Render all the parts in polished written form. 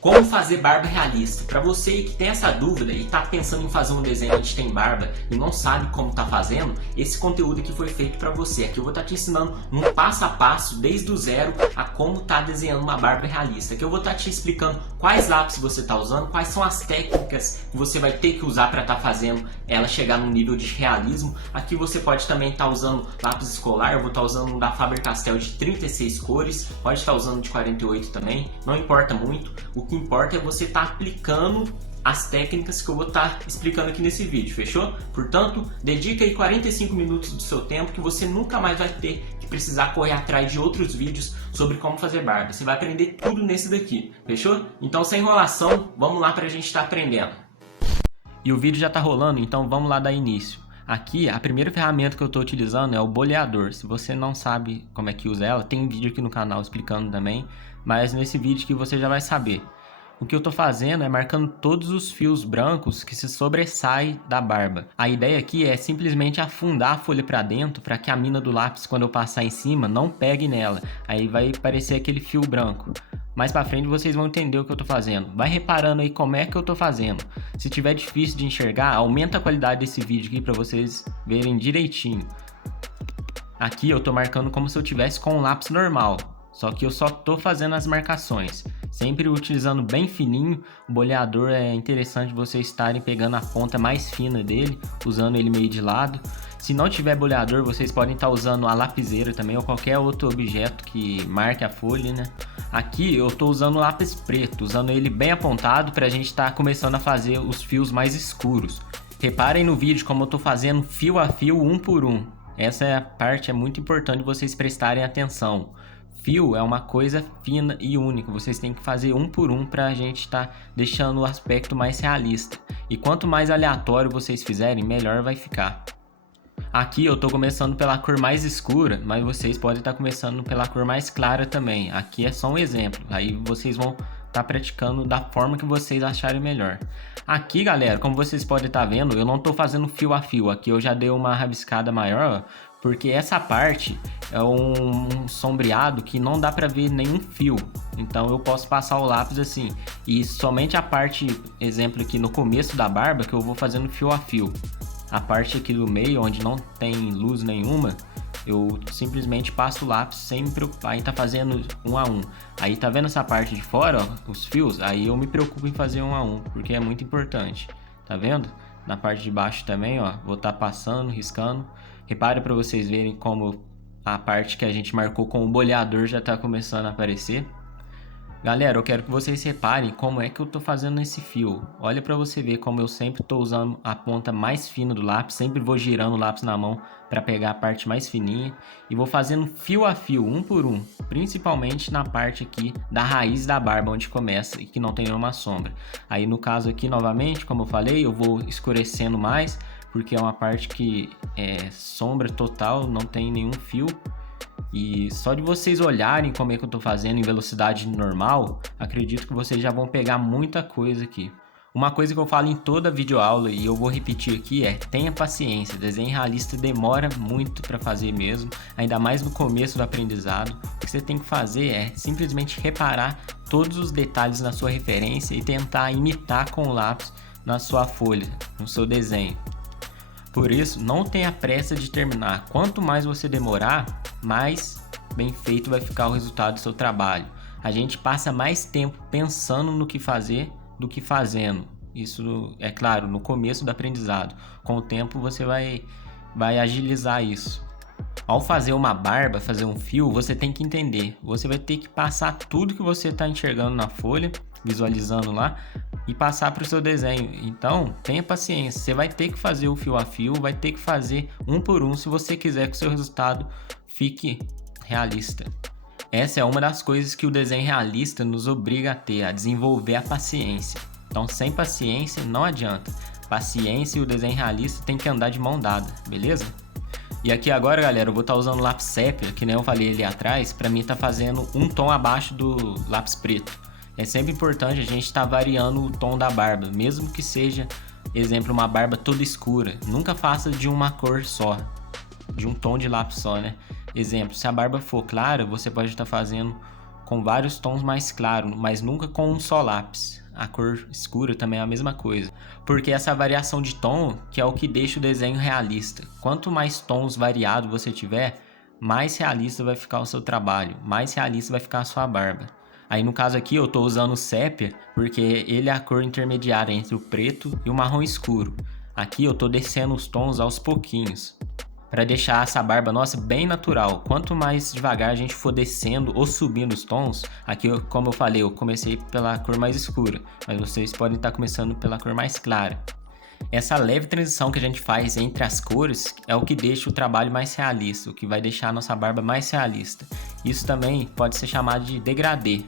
Como fazer barba realista? Para você que tem essa dúvida e está pensando em fazer um desenho de tem barba e não sabe como tá fazendo, esse conteúdo aqui foi feito para você. Aqui eu vou estar te ensinando um passo a passo, desde o zero, a como tá desenhando uma barba realista. Aqui eu vou estar te explicando quais lápis você está usando, quais são as técnicas que você vai ter que usar para estar fazendo ela chegar no nível de realismo. Aqui você pode também estar usando lápis escolar, eu vou estar usando um da Faber-Castell de 36 cores, pode estar usando de 48 também, não importa muito. O que importa é você estar aplicando as técnicas que eu vou estar explicando aqui nesse vídeo, fechou? Portanto, dedica aí 45 minutos do seu tempo que você nunca mais vai ter que precisar correr atrás de outros vídeos sobre como fazer barba. Você vai aprender tudo nesse daqui, fechou? Então, sem enrolação, vamos lá para a gente estar aprendendo. E o vídeo já está rolando, então vamos lá dar início. Aqui, a primeira ferramenta que eu estou utilizando é o boleador. Se você não sabe como é que usa ela, tem um vídeo aqui no canal explicando também, mas nesse vídeo que você já vai saber. O que eu estou fazendo é marcando todos os fios brancos que se sobressaem da barba. A ideia aqui é simplesmente afundar a folha para dentro para que a mina do lápis, quando eu passar em cima, não pegue nela. Aí vai aparecer aquele fio branco. Mais para frente vocês vão entender o que eu estou fazendo. Vai reparando aí como é que eu estou fazendo. Se tiver difícil de enxergar, aumenta a qualidade desse vídeo aqui para vocês verem direitinho. Aqui eu estou marcando como se eu tivesse com um lápis normal. Só que eu só estou fazendo as marcações, sempre utilizando bem fininho. O boleador é interessante vocês estarem pegando a ponta mais fina dele, usando ele meio de lado. Se não tiver boleador, vocês podem estar usando a lapiseira também, ou qualquer outro objeto que marque a folha, né? Aqui eu estou usando o lápis preto, usando ele bem apontado para a gente estar começando a fazer os fios mais escuros. Reparem no vídeo como eu estou fazendo fio a fio, um por um. Essa parte é muito importante vocês prestarem atenção. Fio é uma coisa fina e única, vocês têm que fazer um por um para a gente estar deixando o aspecto mais realista. E quanto mais aleatório vocês fizerem, melhor vai ficar. Aqui eu estou começando pela cor mais escura, mas vocês podem estar começando pela cor mais clara também. Aqui é só um exemplo, aí vocês vão estar praticando da forma que vocês acharem melhor. Aqui, galera, como vocês podem estar vendo, eu não estou fazendo fio a fio. Aqui eu já dei uma rabiscada maior, porque essa parte é um sombreado que não dá para ver nenhum fio. Então eu posso passar o lápis assim. E somente a parte, exemplo aqui no começo da barba, que eu vou fazendo fio a fio. A parte aqui do meio, onde não tem luz nenhuma, eu simplesmente passo o lápis sem me preocupar em estar fazendo um a um. Aí tá vendo essa parte de fora, ó, os fios? Aí eu me preocupo em fazer um a um, porque é muito importante. Tá vendo? Na parte de baixo também, ó, vou estar passando, riscando. Repare para vocês verem como a parte que a gente marcou com o boleador já está começando a aparecer. Galera, eu quero que vocês reparem como é que eu estou fazendo esse fio. Olha para você ver como eu sempre estou usando a ponta mais fina do lápis. Sempre vou girando o lápis na mão para pegar a parte mais fininha. E vou fazendo fio a fio, um por um. Principalmente na parte aqui da raiz da barba, onde começa e que não tem nenhuma sombra. Aí no caso aqui, novamente, como eu falei, eu vou escurecendo mais, porque é uma parte que é sombra total, não tem nenhum fio. E só de vocês olharem como é que eu tô fazendo em velocidade normal, acredito que vocês já vão pegar muita coisa aqui. Uma coisa que eu falo em toda videoaula e eu vou repetir aqui é: tenha paciência. Desenho realista demora muito para fazer mesmo, ainda mais no começo do aprendizado. O que você tem que fazer é simplesmente reparar todos os detalhes na sua referência e tentar imitar com o lápis na sua folha, no seu desenho. Por isso, não tenha pressa de terminar. Quanto mais você demorar, mais bem feito vai ficar o resultado do seu trabalho. A gente passa mais tempo pensando no que fazer do que fazendo. Isso é claro, no começo do aprendizado. Com o tempo você vai agilizar isso. Ao fazer uma barba, fazer um fio, você tem que entender. Você vai ter que passar tudo que você está enxergando na folha, visualizando lá, e passar para o seu desenho. Então, tenha paciência. Você vai ter que fazer o fio a fio, vai ter que fazer um por um se você quiser que o seu resultado fique realista. Essa é uma das coisas que o desenho realista nos obriga a ter, a desenvolver a paciência. Então, sem paciência não adianta. Paciência e o desenho realista tem que andar de mão dada, beleza? E aqui agora, galera, eu vou estar usando o lápis sépia, que nem eu falei ali atrás, para mim tá fazendo um tom abaixo do lápis preto. É sempre importante a gente estar variando o tom da barba, mesmo que seja, exemplo, uma barba toda escura. Nunca faça de uma cor só, de um tom de lápis só, né? Exemplo, se a barba for clara, você pode estar fazendo com vários tons mais claros, mas nunca com um só lápis. A cor escura também é a mesma coisa, porque essa variação de tom que é o que deixa o desenho realista. Quanto mais tons variados você tiver, mais realista vai ficar o seu trabalho, mais realista vai ficar a sua barba. Aí no caso aqui eu estou usando o sépia, porque ele é a cor intermediária entre o preto e o marrom escuro. Aqui eu estou descendo os tons aos pouquinhos, para deixar essa barba nossa bem natural. Quanto mais devagar a gente for descendo ou subindo os tons, aqui como eu falei, eu comecei pela cor mais escura, mas vocês podem estar começando pela cor mais clara. Essa leve transição que a gente faz entre as cores é o que deixa o trabalho mais realista, o que vai deixar a nossa barba mais realista. Isso também pode ser chamado de degradê.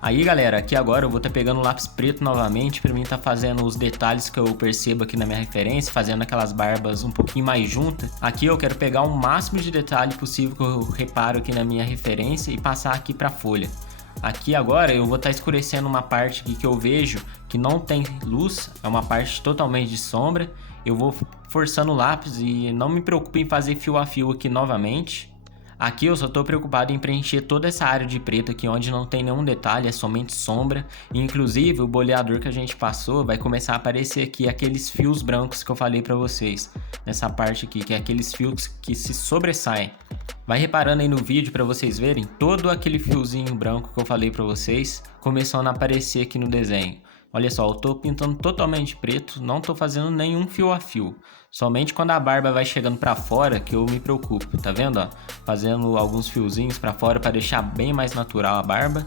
Aí galera, aqui agora eu vou estar pegando o lápis preto novamente para mim estar fazendo os detalhes que eu percebo aqui na minha referência, fazendo aquelas barbas um pouquinho mais juntas. Aqui eu quero pegar o máximo de detalhe possível que eu reparo aqui na minha referência e passar aqui para a folha. Aqui agora eu vou estar escurecendo uma parte aqui que eu vejo que não tem luz, é uma parte totalmente de sombra. Eu vou forçando o lápis e não me preocupo em fazer fio a fio aqui novamente. Aqui eu só estou preocupado em preencher toda essa área de preto aqui onde não tem nenhum detalhe, é somente sombra. E, inclusive o boleador que a gente passou vai começar a aparecer aqui aqueles fios brancos que eu falei para vocês. Nessa parte aqui, que é aqueles fios que se sobressaem. Vai reparando aí no vídeo para vocês verem todo aquele fiozinho branco que eu falei para vocês começando a aparecer aqui no desenho. Olha só, eu tô pintando totalmente preto, não tô fazendo nenhum fio a fio. Somente quando a barba vai chegando pra fora que eu me preocupo, tá vendo? Ó? Fazendo alguns fiozinhos pra fora para deixar bem mais natural a barba.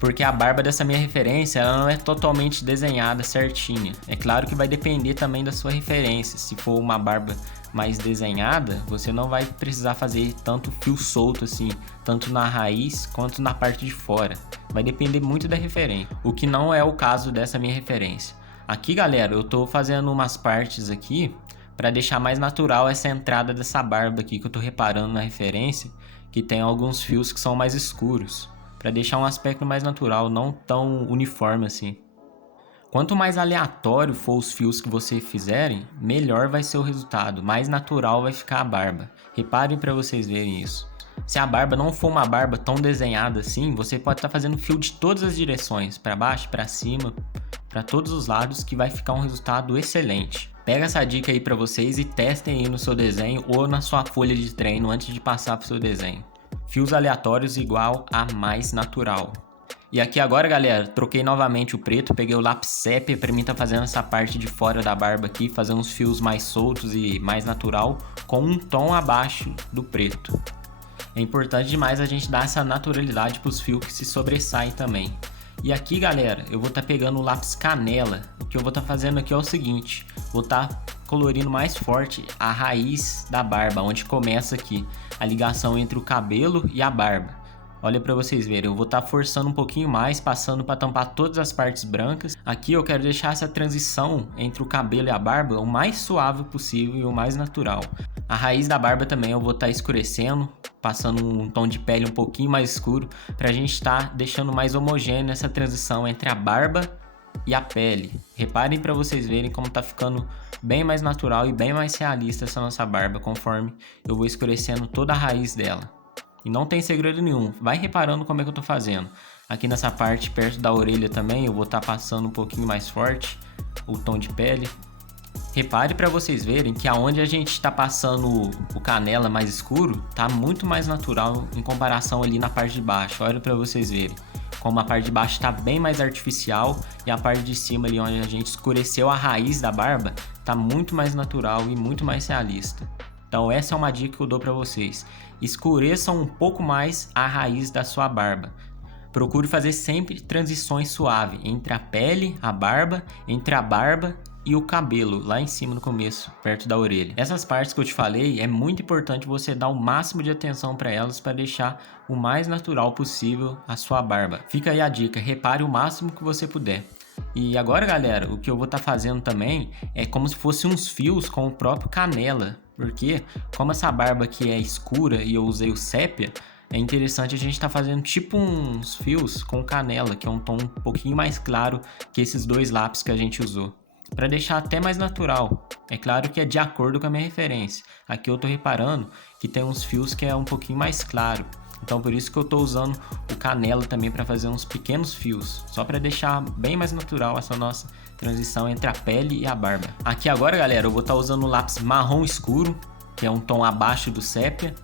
Porque a barba dessa minha referência ela não é totalmente desenhada certinha. É claro que vai depender também da sua referência. Se for uma barba mais desenhada, você não vai precisar fazer tanto fio solto assim, tanto na raiz quanto na parte de fora. Vai depender muito da referência, o que não é o caso dessa minha referência. Aqui galera, eu tô fazendo umas partes aqui para deixar mais natural essa entrada dessa barba aqui que eu tô reparando na referência, que tem alguns fios que são mais escuros, para deixar um aspecto mais natural, não tão uniforme assim. Quanto mais aleatório for os fios que vocês fizerem, melhor vai ser o resultado, mais natural vai ficar a barba. Reparem para vocês verem isso. Se a barba não for uma barba tão desenhada assim, você pode estar fazendo fio de todas as direções, para baixo, para cima, para todos os lados, que vai ficar um resultado excelente. Pega essa dica aí para vocês e testem aí no seu desenho ou na sua folha de treino antes de passar para o seu desenho. Fios aleatórios igual a mais natural. E aqui agora galera, troquei novamente o preto, peguei o lápis sépia para mim tá fazendo essa parte de fora da barba aqui, fazendo uns fios mais soltos e mais natural, com um tom abaixo do preto. É importante demais a gente dar essa naturalidade para os fios que se sobressaem também. E aqui galera, eu vou estar pegando o lápis canela. O que eu vou estar fazendo aqui é o seguinte, vou estar colorindo mais forte a raiz da barba, onde começa aqui a ligação entre o cabelo e a barba. Olha para vocês verem, eu vou estar forçando um pouquinho mais, passando para tampar todas as partes brancas. Aqui eu quero deixar essa transição entre o cabelo e a barba o mais suave possível e o mais natural. A raiz da barba também eu vou estar escurecendo, passando um tom de pele um pouquinho mais escuro, para a gente estar deixando mais homogêneo essa transição entre a barba e a pele. Reparem para vocês verem como tá ficando bem mais natural e bem mais realista essa nossa barba, conforme eu vou escurecendo toda a raiz dela. E não tem segredo nenhum, vai reparando como é que eu tô fazendo. Aqui nessa parte perto da orelha também eu vou estar passando um pouquinho mais forte o tom de pele. Repare para vocês verem que aonde a gente está passando o canela mais escuro, tá muito mais natural em comparação ali na parte de baixo. Olha para vocês verem como a parte de baixo está bem mais artificial e a parte de cima ali onde a gente escureceu a raiz da barba tá muito mais natural e muito mais realista. Então essa é uma dica que eu dou para vocês. Escureçam um pouco mais a raiz da sua barba. Procure fazer sempre transições suaves entre a pele, a barba, entre a barba e o cabelo, lá em cima no começo, perto da orelha. Essas partes que eu te falei, é muito importante você dar o máximo de atenção para elas para deixar o mais natural possível a sua barba. Fica aí a dica, repare o máximo que você puder. E agora galera, o que eu vou estar fazendo também é como se fosse uns fios com o próprio canela. Porque como essa barba aqui é escura e eu usei o sépia, é interessante a gente estar fazendo tipo uns fios com canela, que é um tom um pouquinho mais claro que esses dois lápis que a gente usou, para deixar até mais natural. É claro que é de acordo com a minha referência. Aqui eu tô reparando que tem uns fios que é um pouquinho mais claro. Então por isso que eu estou usando o canela também para fazer uns pequenos fios, só para deixar bem mais natural essa nossa transição entre a pele e a barba. Aqui agora, galera, eu vou estar usando o lápis marrom escuro, que é um tom abaixo do sépia,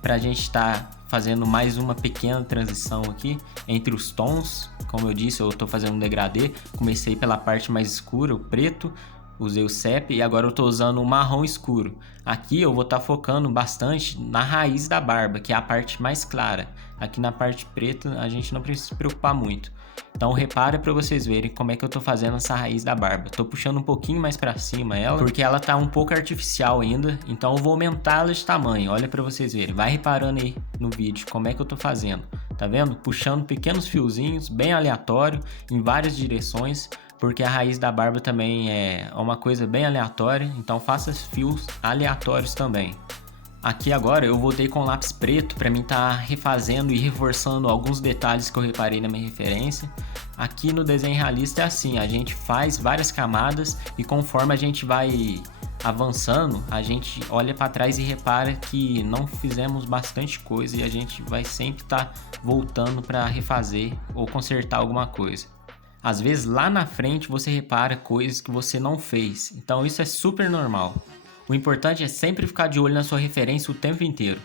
para a gente estar fazendo mais uma pequena transição aqui entre os tons. Como eu disse, eu estou fazendo um degradê, comecei pela parte mais escura, o preto, usei o sépia e agora eu estou usando o marrom escuro. Aqui eu vou estar focando bastante na raiz da barba, que é a parte mais clara. Aqui na parte preta a gente não precisa se preocupar muito. Então repara para vocês verem como é que eu tô fazendo essa raiz da barba. Tô puxando um pouquinho mais para cima ela, porque ela tá um pouco artificial ainda. Então eu vou aumentar ela de tamanho, olha para vocês verem. Vai reparando aí no vídeo como é que eu tô fazendo. Tá vendo? Puxando pequenos fiozinhos, bem aleatório, em várias direções. Porque a raiz da barba também é uma coisa bem aleatória, então faça fios aleatórios também. Aqui agora eu voltei com lápis preto para mim estar refazendo e reforçando alguns detalhes que eu reparei na minha referência. Aqui no desenho realista é assim, a gente faz várias camadas e conforme a gente vai avançando, a gente olha para trás e repara que não fizemos bastante coisa e a gente vai sempre estar voltando para refazer ou consertar alguma coisa. Às vezes lá na frente você repara coisas que você não fez, então isso é super normal. O importante é sempre ficar de olho na sua referência o tempo inteiro.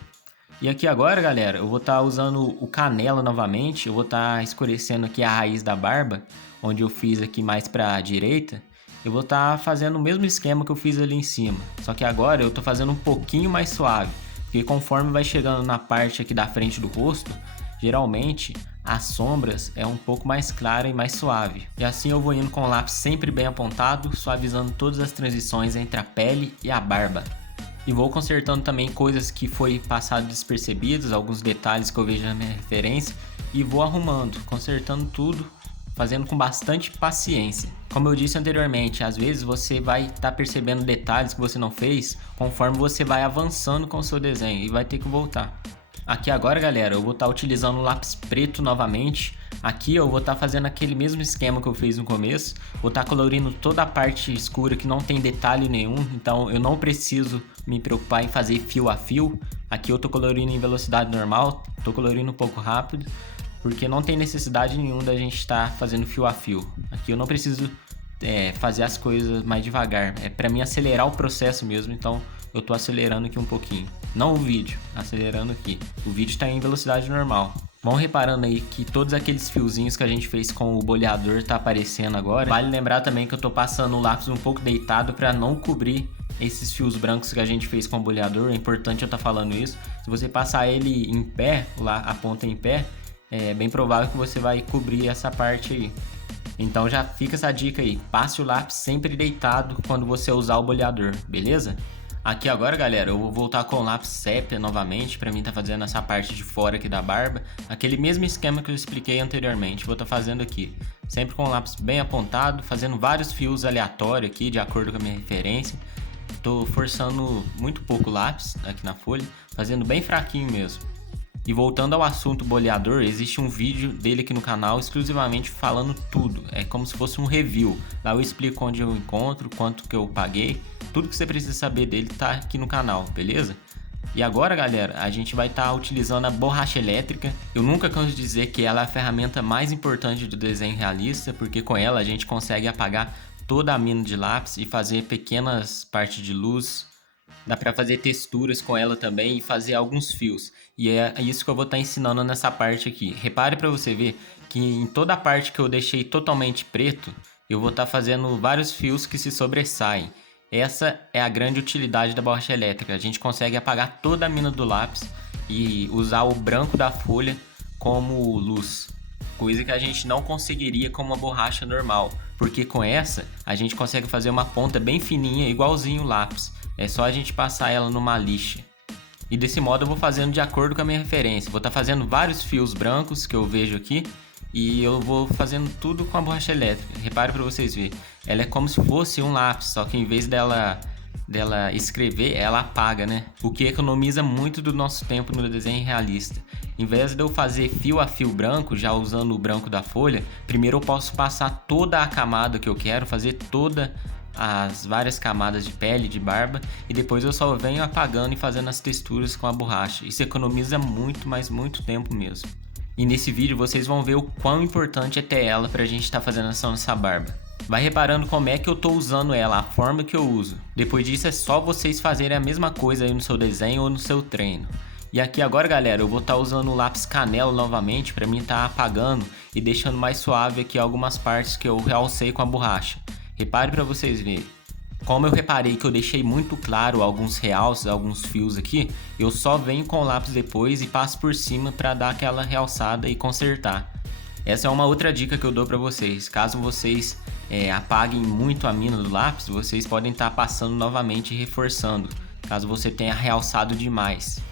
E aqui agora, galera, eu vou estar usando o canela novamente, eu vou estar escurecendo aqui a raiz da barba, onde eu fiz aqui mais para a direita. Eu vou estar fazendo o mesmo esquema que eu fiz ali em cima, só que agora eu estou fazendo um pouquinho mais suave, porque conforme vai chegando na parte aqui da frente do rosto, geralmente as sombras é um pouco mais clara e mais suave. E assim eu vou indo com o lápis sempre bem apontado, suavizando todas as transições entre a pele e a barba. E vou consertando também coisas que foi passado despercebidas, alguns detalhes que eu vejo na minha referência, e vou arrumando, consertando tudo, fazendo com bastante paciência. Como eu disse anteriormente, às vezes você vai estar percebendo detalhes que você não fez conforme você vai avançando com o seu desenho e vai ter que voltar. Aqui agora, galera, eu vou estar utilizando o lápis preto novamente. Aqui eu vou estar fazendo aquele mesmo esquema que eu fiz no começo. Vou estar colorindo toda a parte escura que não tem detalhe nenhum. Então eu não preciso me preocupar em fazer fio a fio. Aqui eu estou colorindo em velocidade normal. Estou colorindo um pouco rápido. Porque não tem necessidade nenhuma da gente estar fazendo fio a fio. Aqui eu não preciso fazer as coisas mais devagar. É para mim acelerar o processo mesmo. Então eu tô acelerando aqui um pouquinho. Não o vídeo, acelerando aqui. O vídeo está em velocidade normal. Vão reparando aí que todos aqueles fiozinhos que a gente fez com o boleador tá aparecendo agora. Vale lembrar também que eu tô passando o lápis um pouco deitado para não cobrir esses fios brancos que a gente fez com o boleador. É importante eu estar falando isso. Se você passar ele em pé, lá a ponta em pé, é bem provável que você vai cobrir essa parte aí. Então já fica essa dica aí. Passe o lápis sempre deitado quando você usar o boleador, beleza? Aqui agora, galera, eu vou voltar com o lápis sépia novamente, para mim tá fazendo essa parte de fora aqui da barba. Aquele mesmo esquema que eu expliquei anteriormente, vou estar fazendo aqui. Sempre com o lápis bem apontado, fazendo vários fios aleatórios aqui, de acordo com a minha referência. Tô forçando muito pouco o lápis aqui na folha, fazendo bem fraquinho mesmo. E voltando ao assunto boleador, existe um vídeo dele aqui no canal exclusivamente falando tudo. É como se fosse um review. Lá eu explico onde eu encontro, quanto que eu paguei. Tudo que você precisa saber dele tá aqui no canal, beleza? E agora, galera, a gente vai estar utilizando a borracha elétrica. Eu nunca canso de dizer que ela é a ferramenta mais importante do desenho realista, porque com ela a gente consegue apagar toda a mina de lápis e fazer pequenas partes de luz. Dá para fazer texturas com ela também e fazer alguns fios. E é isso que eu vou estar ensinando nessa parte aqui. Repare para você ver que em toda a parte que eu deixei totalmente preto, eu vou estar fazendo vários fios que se sobressaem. Essa é a grande utilidade da borracha elétrica. A gente consegue apagar toda a mina do lápis e usar o branco da folha como luz. Coisa que a gente não conseguiria com uma borracha normal. Porque com essa, a gente consegue fazer uma ponta bem fininha, igualzinho o lápis. É só a gente passar ela numa lixa. E desse modo eu vou fazendo de acordo com a minha referência. Vou estar fazendo vários fios brancos que eu vejo aqui. E eu vou fazendo tudo com a borracha elétrica. Repare para vocês verem. Ela é como se fosse um lápis, só que em vez dela escrever, ela apaga, né? O que economiza muito do nosso tempo no desenho realista. Em vez de eu fazer fio a fio branco, já usando o branco da folha, primeiro eu posso passar toda a camada que eu quero, fazer toda as várias camadas de pele, de barba, e depois eu só venho apagando e fazendo as texturas com a borracha. Isso economiza muito, mas muito tempo mesmo. E nesse vídeo vocês vão ver o quão importante é ter ela pra gente estar fazendo essa nossa barba. Vai reparando como é que eu tô usando ela, a forma que eu uso. Depois disso é só vocês fazerem a mesma coisa aí no seu desenho ou no seu treino. E aqui agora, galera, eu vou estar usando o lápis canela novamente para mim estar apagando e deixando mais suave aqui algumas partes que eu realcei com a borracha. Repare para vocês verem. Como eu reparei que eu deixei muito claro alguns realces, alguns fios aqui, eu só venho com o lápis depois e passo por cima para dar aquela realçada e consertar. Essa é uma outra dica que eu dou para vocês. Caso vocês apaguem muito a mina do lápis, vocês podem estar passando novamente e reforçando, caso você tenha realçado demais.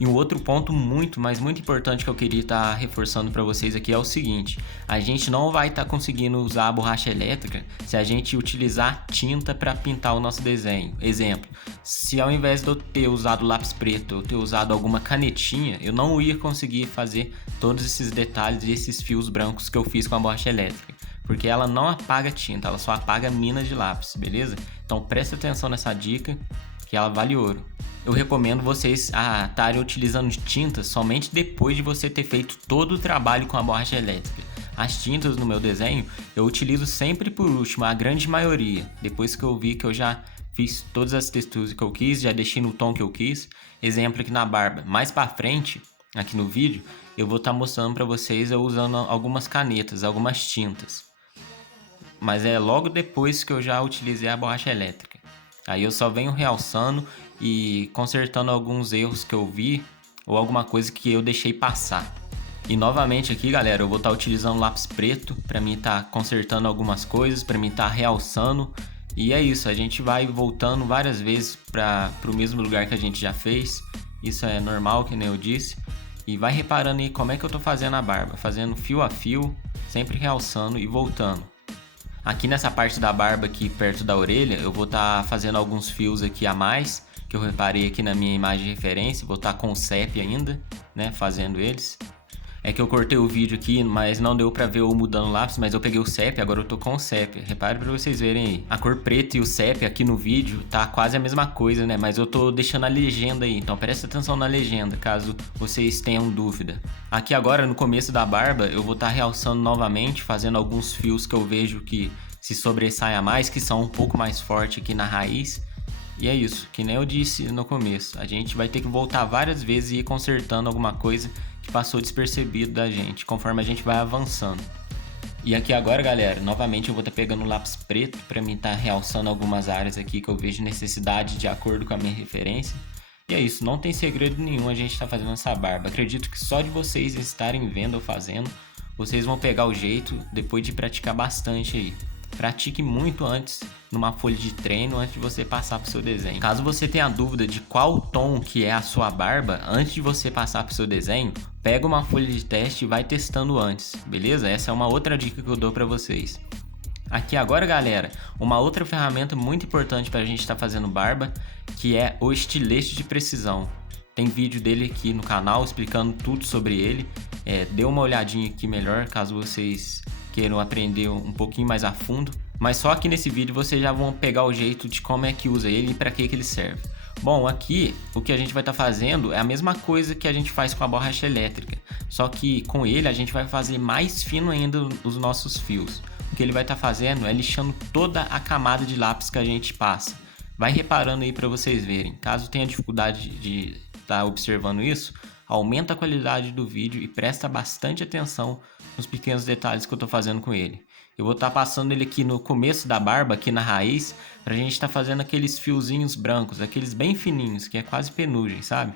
E um outro ponto muito importante que eu queria estar reforçando para vocês aqui é o seguinte: a gente não vai estar conseguindo usar a borracha elétrica se a gente utilizar tinta para pintar o nosso desenho. Exemplo, se ao invés de eu ter usado lápis preto, eu ter usado alguma canetinha, eu não ia conseguir fazer todos esses detalhes e esses fios brancos que eu fiz com a borracha elétrica, porque ela não apaga tinta, ela só apaga mina de lápis, beleza? Então presta atenção nessa dica, que ela vale ouro. Eu recomendo vocês estarem utilizando tintas somente depois de você ter feito todo o trabalho com a borracha elétrica. As tintas no meu desenho eu utilizo sempre por último, a grande maioria, depois que eu vi que eu já fiz todas as texturas que eu quis, já deixei no tom que eu quis. Exemplo aqui na barba. Mais pra frente, aqui no vídeo, eu vou estar mostrando pra vocês eu usando algumas canetas, algumas tintas. Mas é logo depois que eu já utilizei a borracha elétrica. Aí eu só venho realçando e consertando alguns erros que eu vi ou alguma coisa que eu deixei passar. E novamente aqui, galera, eu vou estar utilizando lápis preto para mim estar consertando algumas coisas, para mim estar realçando. E é isso, a gente vai voltando várias vezes para o mesmo lugar que a gente já fez. Isso é normal, que nem eu disse. E vai reparando aí como é que eu tô fazendo a barba, fazendo fio a fio, sempre realçando e voltando. Aqui nessa parte da barba aqui perto da orelha, eu vou estar fazendo alguns fios aqui a mais, que eu reparei aqui na minha imagem de referência. Vou estar com o CEP ainda, né, fazendo eles. É que eu cortei o vídeo aqui, mas não deu pra ver eu mudando o lápis, mas eu peguei o CEP, agora eu tô com o CEP. Repare pra vocês verem aí. A cor preta e o CEP aqui no vídeo tá quase a mesma coisa, né? Mas eu tô deixando a legenda aí, então presta atenção na legenda, caso vocês tenham dúvida. Aqui agora, no começo da barba, eu vou estar realçando novamente, fazendo alguns fios que eu vejo que se sobressaem a mais, que são um pouco mais fortes aqui na raiz. E é isso, que nem eu disse no começo, a gente vai ter que voltar várias vezes e ir consertando alguma coisa que passou despercebido da gente, conforme a gente vai avançando. E aqui agora, galera, novamente eu vou estar pegando o lápis preto para mim estar realçando algumas áreas aqui que eu vejo necessidade de acordo com a minha referência. E é isso, não tem segredo nenhum a gente estar fazendo essa barba. Acredito que só de vocês estarem vendo ou fazendo, vocês vão pegar o jeito depois de praticar bastante aí. Pratique muito antes, numa folha de treino, antes de você passar para o seu desenho. Caso você tenha dúvida de qual tom que é a sua barba, antes de você passar para o seu desenho, pega uma folha de teste e vai testando antes, beleza? Essa é uma outra dica que eu dou para vocês. Aqui agora, galera, uma outra ferramenta muito importante para a gente estar fazendo barba, que é o estilete de precisão. Tem vídeo dele aqui no canal explicando tudo sobre ele. Dê uma olhadinha aqui melhor, caso vocês queiram aprender um pouquinho mais a fundo. Mas só aqui nesse vídeo vocês já vão pegar o jeito de como é que usa ele e para que ele serve. Bom, aqui o que a gente vai estar fazendo é a mesma coisa que a gente faz com a borracha elétrica. Só que com ele a gente vai fazer mais fino ainda os nossos fios. O que ele vai estar fazendo é lixando toda a camada de lápis que a gente passa. Vai reparando aí para vocês verem. Caso tenha dificuldade de estar observando isso, aumenta a qualidade do vídeo e presta bastante atenção nos pequenos detalhes que eu estou fazendo com ele. Eu vou estar passando ele aqui no começo da barba, aqui na raiz, para a gente estar fazendo aqueles fiozinhos brancos, aqueles bem fininhos, que é quase penugem, sabe?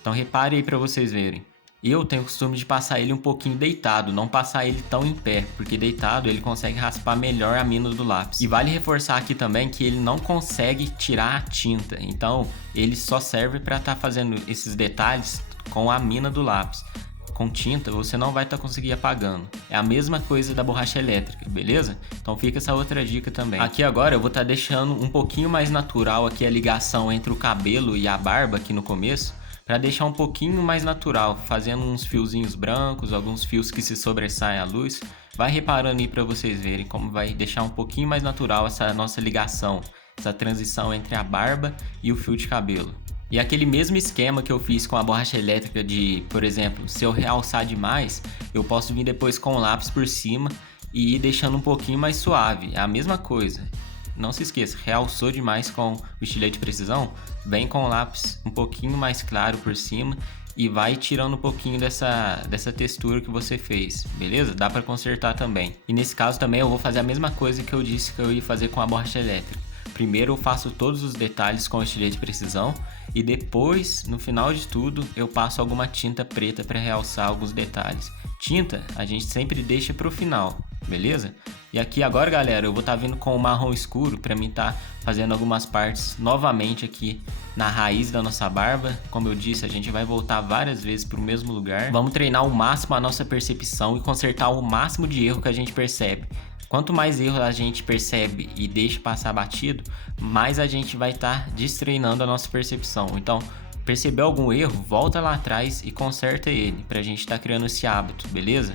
Então repare aí para vocês verem. Eu tenho o costume de passar ele um pouquinho deitado, não passar ele tão em pé, porque deitado ele consegue raspar melhor a mina do lápis. E vale reforçar aqui também que ele não consegue tirar a tinta, então ele só serve para estar fazendo esses detalhes com a mina do lápis. Com tinta você não vai estar conseguindo apagando. É a mesma coisa da borracha elétrica, beleza? Então fica essa outra dica também. Aqui agora eu vou estar deixando um pouquinho mais natural aqui a ligação entre o cabelo e a barba aqui no começo, para deixar um pouquinho mais natural, fazendo uns fiozinhos brancos, alguns fios que se sobressaem à luz, Vai reparando aí para vocês verem como vai deixar um pouquinho mais natural essa nossa ligação, essa transição entre a barba e o fio de cabelo. E aquele mesmo esquema que eu fiz com a borracha elétrica de, por exemplo, se eu realçar demais, eu posso vir depois com o lápis por cima e ir deixando um pouquinho mais suave. É a mesma coisa. Não se esqueça, realçou demais com o estilete de precisão, vem com o lápis um pouquinho mais claro por cima e vai tirando um pouquinho dessa textura que você fez, beleza? Dá para consertar também. E nesse caso também eu vou fazer a mesma coisa que eu disse que eu ia fazer com a borracha elétrica. Primeiro eu faço todos os detalhes com o estilete de precisão e depois, no final de tudo, eu passo alguma tinta preta para realçar alguns detalhes. Tinta a gente sempre deixa para o final, beleza? E aqui agora, galera, eu vou estar vindo com o marrom escuro para mim estar fazendo algumas partes novamente aqui na raiz da nossa barba. Como eu disse, a gente vai voltar várias vezes para o mesmo lugar. Vamos treinar ao máximo a nossa percepção e consertar o máximo de erro que a gente percebe. Quanto mais erro a gente percebe e deixa passar batido, mais a gente vai estar destreinando a nossa percepção. Então, percebeu algum erro, volta lá atrás e conserta ele, pra gente estar criando esse hábito, beleza?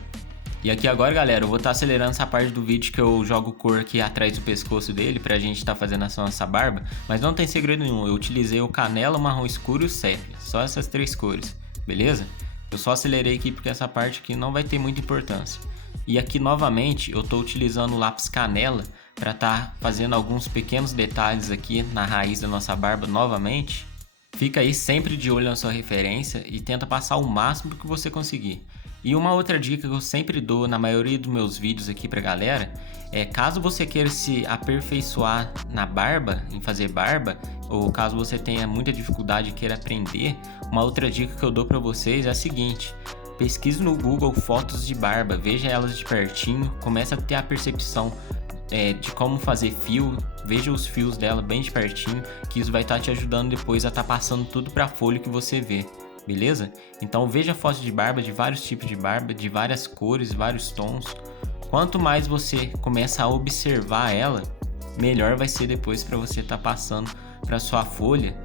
E aqui agora, galera, eu vou estar acelerando essa parte do vídeo que eu jogo cor aqui atrás do pescoço dele pra gente estar fazendo essa nossa barba, mas não tem segredo nenhum, eu utilizei o canela, o marrom escuro e o sépia, só essas três cores, beleza? Eu só acelerei aqui porque essa parte aqui não vai ter muita importância. E aqui novamente eu estou utilizando o lápis canela para estar fazendo alguns pequenos detalhes aqui na raiz da nossa barba novamente. Fica aí sempre de olho na sua referência e tenta passar o máximo que você conseguir. E uma outra dica que eu sempre dou na maioria dos meus vídeos aqui pra galera é, caso você queira se aperfeiçoar na barba, em fazer barba, ou caso você tenha muita dificuldade e queira aprender, uma outra dica que eu dou pra vocês é a seguinte: pesquise no Google fotos de barba, veja elas de pertinho, comece a ter a percepção de como fazer fio, veja os fios dela bem de pertinho, que isso vai estar te ajudando depois a estar passando tudo para a folha que você vê, beleza? Então veja fotos de barba, de vários tipos de barba, de várias cores, vários tons. Quanto mais você começa a observar ela, melhor vai ser depois para você estar passando para sua folha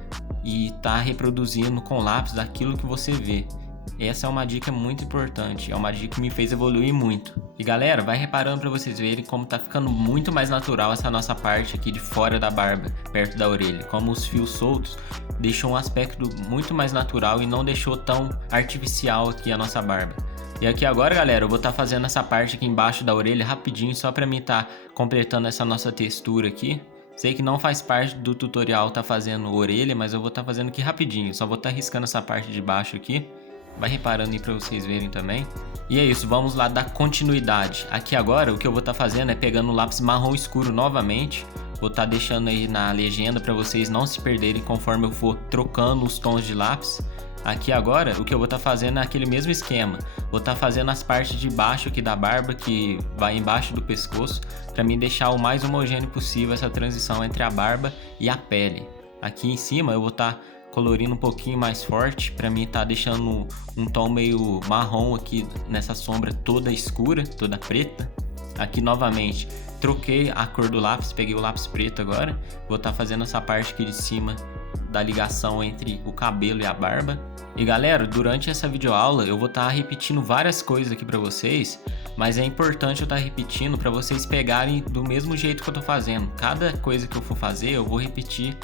e estar reproduzindo com lápis aquilo que você vê. Essa é uma dica muito importante, é uma dica que me fez evoluir muito. E galera, vai reparando para vocês verem como tá ficando muito mais natural essa nossa parte aqui de fora da barba, perto da orelha. Como os fios soltos deixou um aspecto muito mais natural e não deixou tão artificial aqui a nossa barba. E aqui agora, galera, eu vou estar fazendo essa parte aqui embaixo da orelha rapidinho, só para mim estar completando essa nossa textura aqui. Sei que não faz parte do tutorial tá fazendo orelha, mas eu vou estar fazendo aqui rapidinho, só vou estar riscando essa parte de baixo aqui. Vai reparando aí para vocês verem também. E é isso, vamos lá dar continuidade. Aqui agora o que eu vou estar fazendo é pegando o lápis marrom escuro novamente. Vou estar deixando aí na legenda para vocês não se perderem conforme eu for trocando os tons de lápis. Aqui agora o que eu vou estar fazendo é aquele mesmo esquema. Vou estar fazendo as partes de baixo aqui da barba, que vai embaixo do pescoço, para mim deixar o mais homogêneo possível essa transição entre a barba e a pele. Aqui em cima eu vou estar colorindo um pouquinho mais forte, para mim tá deixando um tom meio marrom aqui nessa sombra toda escura, toda preta. Aqui novamente troquei a cor do lápis, peguei o lápis preto agora, vou estar fazendo essa parte aqui de cima da ligação entre o cabelo e a barba. E galera, durante essa videoaula eu vou estar repetindo várias coisas aqui para vocês, mas é importante eu estar repetindo para vocês pegarem do mesmo jeito que eu tô fazendo. Cada coisa que eu for fazer eu vou repetir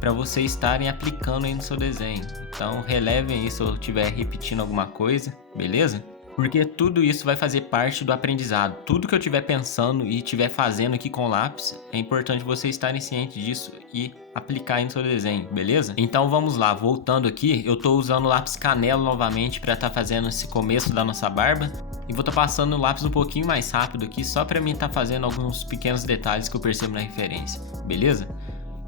para vocês estarem aplicando aí no seu desenho. Então relevem aí se eu estiver repetindo alguma coisa, beleza? Porque tudo isso vai fazer parte do aprendizado. Tudo que eu estiver pensando e estiver fazendo aqui com lápis, é importante vocês estarem cientes disso e aplicar aí no seu desenho, beleza? Então vamos lá, voltando aqui, eu estou usando o lápis canela novamente para estar fazendo esse começo da nossa barba. E vou estar passando o lápis um pouquinho mais rápido aqui, só para mim estar fazendo alguns pequenos detalhes que eu percebo na referência, beleza?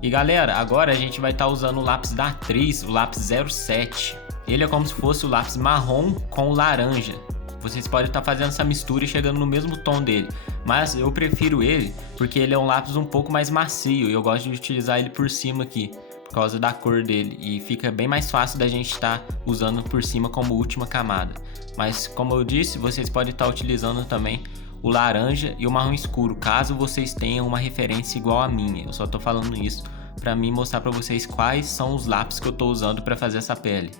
E galera, agora a gente vai estar usando o lápis da Atriz, o lápis 07. Ele é como se fosse o lápis marrom com laranja. Vocês podem estar fazendo essa mistura e chegando no mesmo tom dele, mas eu prefiro ele porque ele é um lápis um pouco mais macio e eu gosto de utilizar ele por cima aqui, por causa da cor dele, e fica bem mais fácil da gente estar usando por cima como última camada. Mas como eu disse, vocês podem estar utilizando também o laranja e o marrom escuro, caso vocês tenham uma referência igual a minha. Eu só tô falando isso para mim mostrar para vocês quais são os lápis que eu tô usando para fazer essa pele.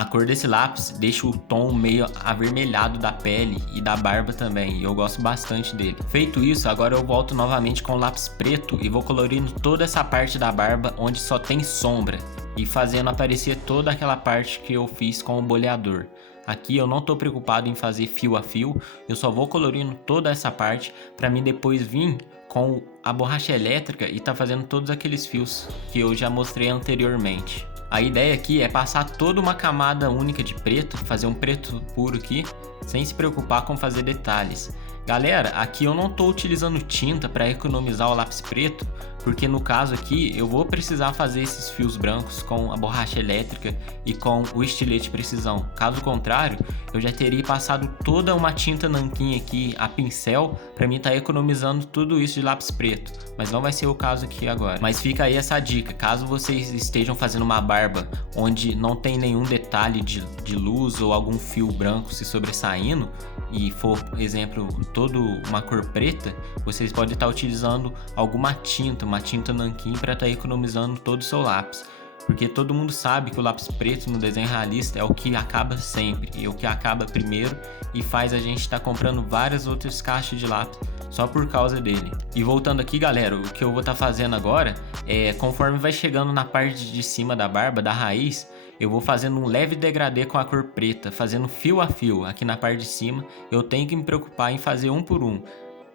A cor desse lápis deixa o tom meio avermelhado da pele e da barba também, e eu gosto bastante dele. Feito isso, agora eu volto novamente com o lápis preto e vou colorindo toda essa parte da barba onde só tem sombra e fazendo aparecer toda aquela parte que eu fiz com o boleador. Aqui eu não estou preocupado em fazer fio a fio, eu só vou colorindo toda essa parte para mim depois vir com a borracha elétrica e tá fazendo todos aqueles fios que eu já mostrei anteriormente. A ideia aqui é passar toda uma camada única de preto, fazer um preto puro aqui, sem se preocupar com fazer detalhes. Galera, aqui eu não estou utilizando tinta para economizar o lápis preto, porque no caso aqui eu vou precisar fazer esses fios brancos com a borracha elétrica e com o estilete precisão. Caso contrário, eu já teria passado toda uma tinta nanquim aqui a pincel para mim estar economizando tudo isso de lápis preto, mas não vai ser o caso aqui agora. Mas fica aí essa dica, caso vocês estejam fazendo uma barba onde não tem nenhum detalhe de luz ou algum fio branco se sobressaindo e for, por exemplo, toda uma cor preta, vocês podem estar utilizando alguma tinta, uma tinta nanquim, para estar economizando todo o seu lápis. Porque todo mundo sabe que o lápis preto no desenho realista é o que acaba sempre, e o que acaba primeiro e faz a gente estar comprando várias outras caixas de lápis só por causa dele. E voltando aqui, galera, o que eu vou estar fazendo agora é, conforme vai chegando na parte de cima da barba, da raiz, eu vou fazendo um leve degradê com a cor preta, fazendo fio a fio. Aqui na parte de cima eu tenho que me preocupar em fazer um por um,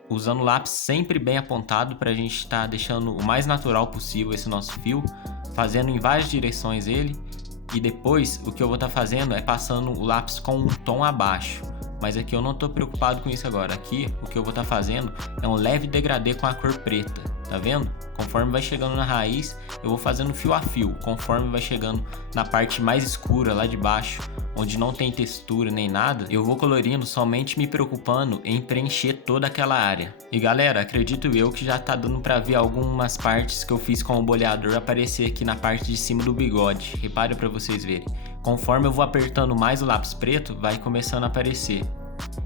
usando o lápis sempre bem apontado para a gente estar deixando o mais natural possível esse nosso fio, fazendo em várias direções ele. E depois o que eu vou estar fazendo é passando o lápis com um tom abaixo. Mas aqui eu não estou preocupado com isso agora. Aqui o que eu vou estar fazendo é um leve degradê com a cor preta, tá vendo? Conforme vai chegando na raiz, eu vou fazendo fio a fio. Conforme vai chegando na parte mais escura lá de baixo, onde não tem textura nem nada, eu vou colorindo, somente me preocupando em preencher toda aquela área. E galera, acredito eu que já tá dando pra ver algumas partes que eu fiz com o boleador aparecer aqui na parte de cima do bigode. Repare pra vocês verem. Conforme eu vou apertando mais o lápis preto, vai começando a aparecer.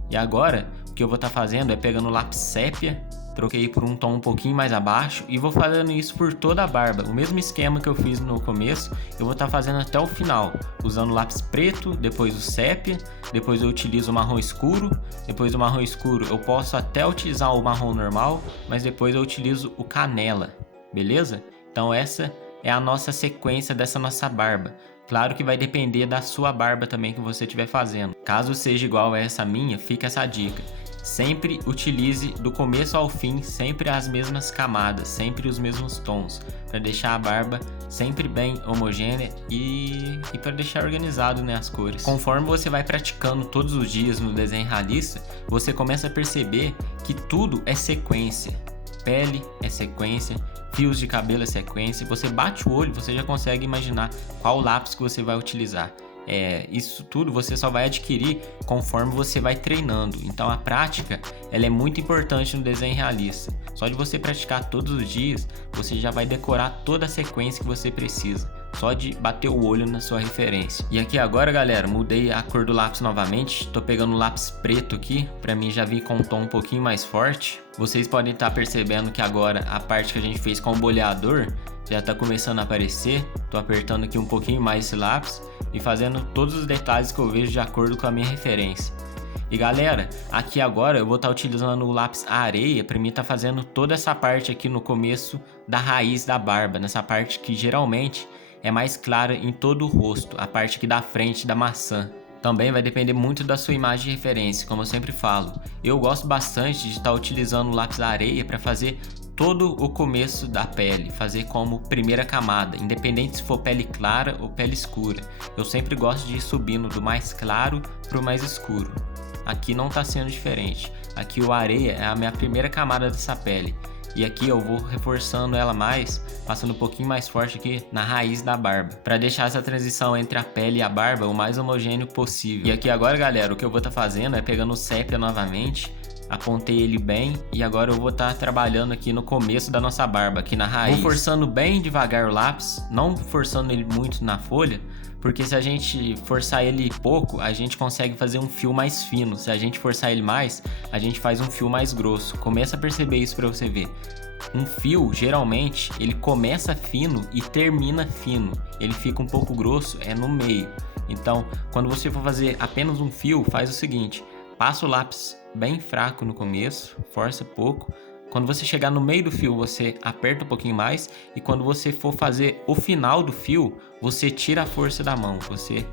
E agora, o que eu vou estar fazendo é pegando o lápis sépia, troquei por um tom um pouquinho mais abaixo e vou fazendo isso por toda a barba. O mesmo esquema que eu fiz no começo, eu vou estar fazendo até o final, usando o lápis preto, depois o sépia, depois eu utilizo o marrom escuro, depois do marrom escuro eu posso até utilizar o marrom normal, mas depois eu utilizo o canela, beleza? Então essa é a nossa sequência dessa nossa barba. Claro que vai depender da sua barba também que você estiver fazendo. Caso seja igual a essa minha, fica essa dica. Sempre utilize do começo ao fim, sempre as mesmas camadas, sempre os mesmos tons, para deixar a barba sempre bem homogênea e para deixar organizado, né, as cores. Conforme você vai praticando todos os dias no desenho realista, você começa a perceber que tudo é sequência. Pele é sequência, fios de cabelo é sequência. Você bate o olho, você já consegue imaginar qual lápis que você vai utilizar. Isso tudo você só vai adquirir conforme você vai treinando. Então a prática, ela é muito importante no desenho realista. Só de você praticar todos os dias, você já vai decorar toda a sequência que você precisa, só de bater o olho na sua referência. E aqui agora, galera, mudei a cor do lápis novamente. Tô pegando o lápis preto aqui, pra mim já vir com um tom um pouquinho mais forte. Vocês podem estar percebendo que agora a parte que a gente fez com o boleador já tá começando a aparecer. Tô apertando aqui um pouquinho mais esse lápis e fazendo todos os detalhes que eu vejo de acordo com a minha referência. E galera, aqui agora eu vou estar utilizando o lápis areia para mim estar fazendo toda essa parte aqui no começo da raiz da barba, nessa parte que geralmente é mais clara em todo o rosto, a parte aqui da frente da maçã. Também vai depender muito da sua imagem de referência, como eu sempre falo. Eu gosto bastante de estar utilizando o lápis areia para fazer todo o começo da pele, fazer como primeira camada, independente se for pele clara ou pele escura. Eu sempre gosto de ir subindo do mais claro para o mais escuro. Aqui não está sendo diferente. Aqui o areia é a minha primeira camada dessa pele. E aqui eu vou reforçando ela mais, passando um pouquinho mais forte aqui na raiz da barba, para deixar essa transição entre a pele e a barba o mais homogêneo possível. E aqui agora, galera, o que eu vou estar fazendo é pegando o sépia novamente, apontei ele bem e agora eu vou estar trabalhando aqui no começo da nossa barba, aqui na raiz. Vou forçando bem devagar o lápis, não forçando ele muito na folha, porque se a gente forçar ele pouco, a gente consegue fazer um fio mais fino. Se a gente forçar ele mais, a gente faz um fio mais grosso. Começa a perceber isso para você ver. Um fio, geralmente, ele começa fino e termina fino. Ele fica um pouco grosso, no meio. Então, quando você for fazer apenas um fio, faz o seguinte: passa o lápis bem fraco no começo, força pouco. Quando você chegar no meio do fio, você aperta um pouquinho mais, e quando você for fazer o final do fio, você tira a força da mão, você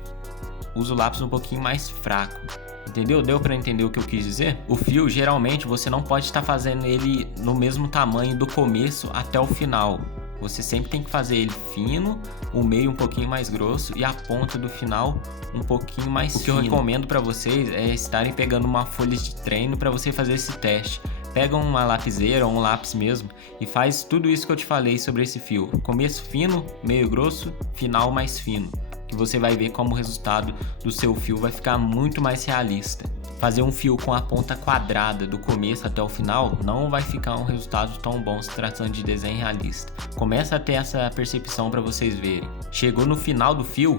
usa o lápis um pouquinho mais fraco. Entendeu? Deu para entender o que eu quis dizer? O fio, geralmente, você não pode estar fazendo ele no mesmo tamanho do começo até o final. Você sempre tem que fazer ele fino, o meio um pouquinho mais grosso e a ponta do final um pouquinho mais fino. O que eu recomendo para vocês é estarem pegando uma folha de treino para você fazer esse teste. Pega uma lapiseira ou um lápis mesmo e faz tudo isso que eu te falei sobre esse fio. Começo fino, meio grosso, final mais fino. Que você vai ver como o resultado do seu fio vai ficar muito mais realista. Fazer um fio com a ponta quadrada do começo até o final não vai ficar um resultado tão bom se tratando de desenho realista. Começa a ter essa percepção para vocês verem. Chegou no final do fio,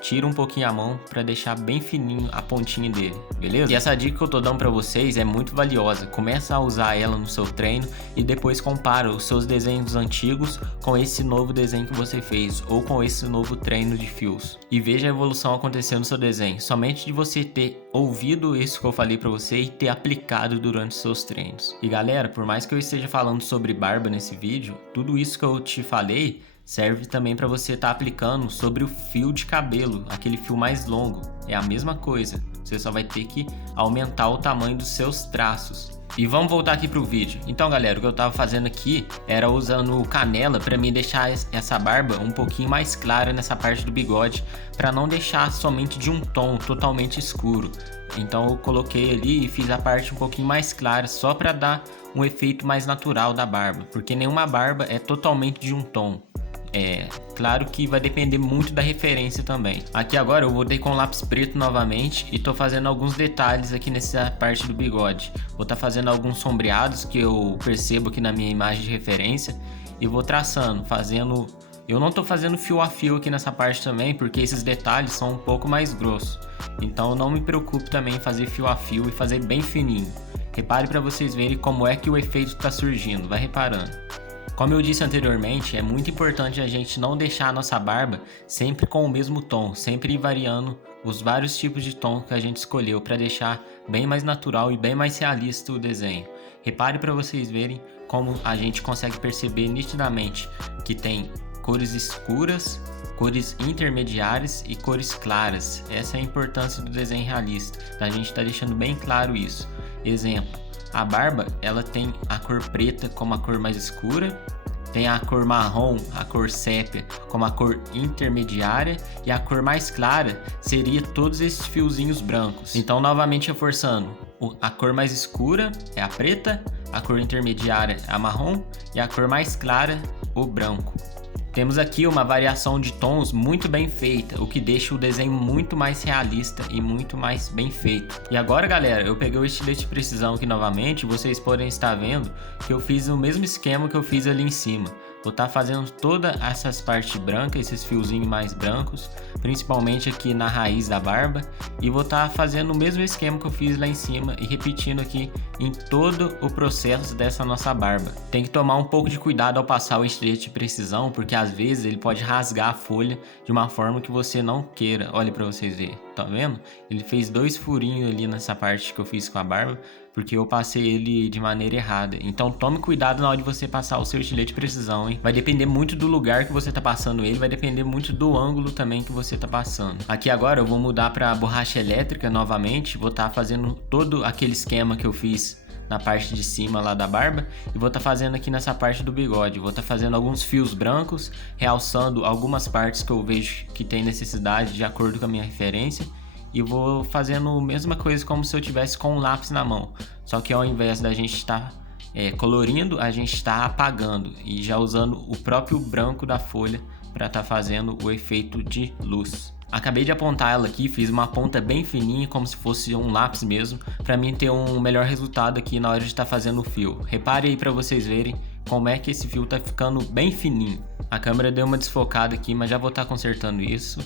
tira um pouquinho a mão para deixar bem fininho a pontinha dele, beleza? E essa dica que eu tô dando para vocês é muito valiosa. Começa a usar ela no seu treino e depois compara os seus desenhos antigos com esse novo desenho que você fez ou com esse novo treino de fios. E veja a evolução acontecendo no seu desenho, somente de você ter ouvido isso que eu falei para você e ter aplicado durante os seus treinos. E galera, por mais que eu esteja falando sobre barba nesse vídeo, tudo isso que eu te falei serve também para você estar aplicando sobre o fio de cabelo, aquele fio mais longo. É a mesma coisa, você só vai ter que aumentar o tamanho dos seus traços. E vamos voltar aqui pro vídeo. Então galera, o que eu tava fazendo aqui era usando canela para mim deixar essa barba um pouquinho mais clara nessa parte do bigode, para não deixar somente de um tom totalmente escuro. Então eu coloquei ali e fiz a parte um pouquinho mais clara só para dar um efeito mais natural da barba, porque nenhuma barba é totalmente de um tom. É claro que vai depender muito da referência também. Aqui agora eu voltei com lápis preto novamente e tô fazendo alguns detalhes aqui nessa parte do bigode. Vou estar fazendo alguns sombreados que eu percebo aqui na minha imagem de referência e vou traçando, fazendo... Eu não tô fazendo fio a fio aqui nessa parte também, porque esses detalhes são um pouco mais grossos. Então não me preocupe também em fazer fio a fio e fazer bem fininho. Repare para vocês verem como é que o efeito está surgindo, vai reparando. Como eu disse anteriormente, é muito importante a gente não deixar a nossa barba sempre com o mesmo tom, sempre ir variando os vários tipos de tom que a gente escolheu para deixar bem mais natural e bem mais realista o desenho. Repare para vocês verem como a gente consegue perceber nitidamente que tem cores escuras, cores intermediárias e cores claras. Essa é a importância do desenho realista, a gente está deixando bem claro isso. Exemplo. A barba, ela tem a cor preta como a cor mais escura, tem a cor marrom, a cor sépia, como a cor intermediária, e a cor mais clara seria todos esses fiozinhos brancos. Então, novamente reforçando, a cor mais escura é a preta, a cor intermediária é a marrom e a cor mais clara, o branco. Temos aqui uma variação de tons muito bem feita, o que deixa o desenho muito mais realista e muito mais bem feito. E agora galera, eu peguei o estilete de precisão aqui novamente, vocês podem estar vendo que eu fiz o mesmo esquema que eu fiz ali em cima. Vou estar fazendo todas essas partes brancas, esses fiozinhos mais brancos, principalmente aqui na raiz da barba, e vou estar fazendo o mesmo esquema que eu fiz lá em cima e repetindo aqui em todo o processo dessa nossa barba. Tem que tomar um pouco de cuidado ao passar o estilete de precisão, porque às vezes ele pode rasgar a folha de uma forma que você não queira. Olha para vocês verem, tá vendo? Ele fez 2 furinhos ali nessa parte que eu fiz com a barba, porque eu passei ele de maneira errada. Então tome cuidado na hora de você passar o seu estilete de precisão, hein? Vai depender muito do lugar que você tá passando ele, vai depender muito do ângulo também que você tá passando. Aqui agora eu vou mudar para borracha elétrica novamente, vou estar fazendo todo aquele esquema que eu fiz na parte de cima lá da barba e vou estar fazendo aqui nessa parte do bigode. Vou estar fazendo alguns fios brancos, realçando algumas partes que eu vejo que tem necessidade de acordo com a minha referência. E vou fazendo a mesma coisa como se eu tivesse com um lápis na mão. Só que ao invés da gente estar colorindo, a gente está apagando e já usando o próprio branco da folha para estar fazendo o efeito de luz. Acabei de apontar ela aqui, fiz uma ponta bem fininha, como se fosse um lápis mesmo, para mim ter um melhor resultado aqui na hora de estar fazendo o fio. Repare aí para vocês verem como é que esse fio tá ficando bem fininho. A câmera deu uma desfocada aqui, mas já vou estar consertando isso.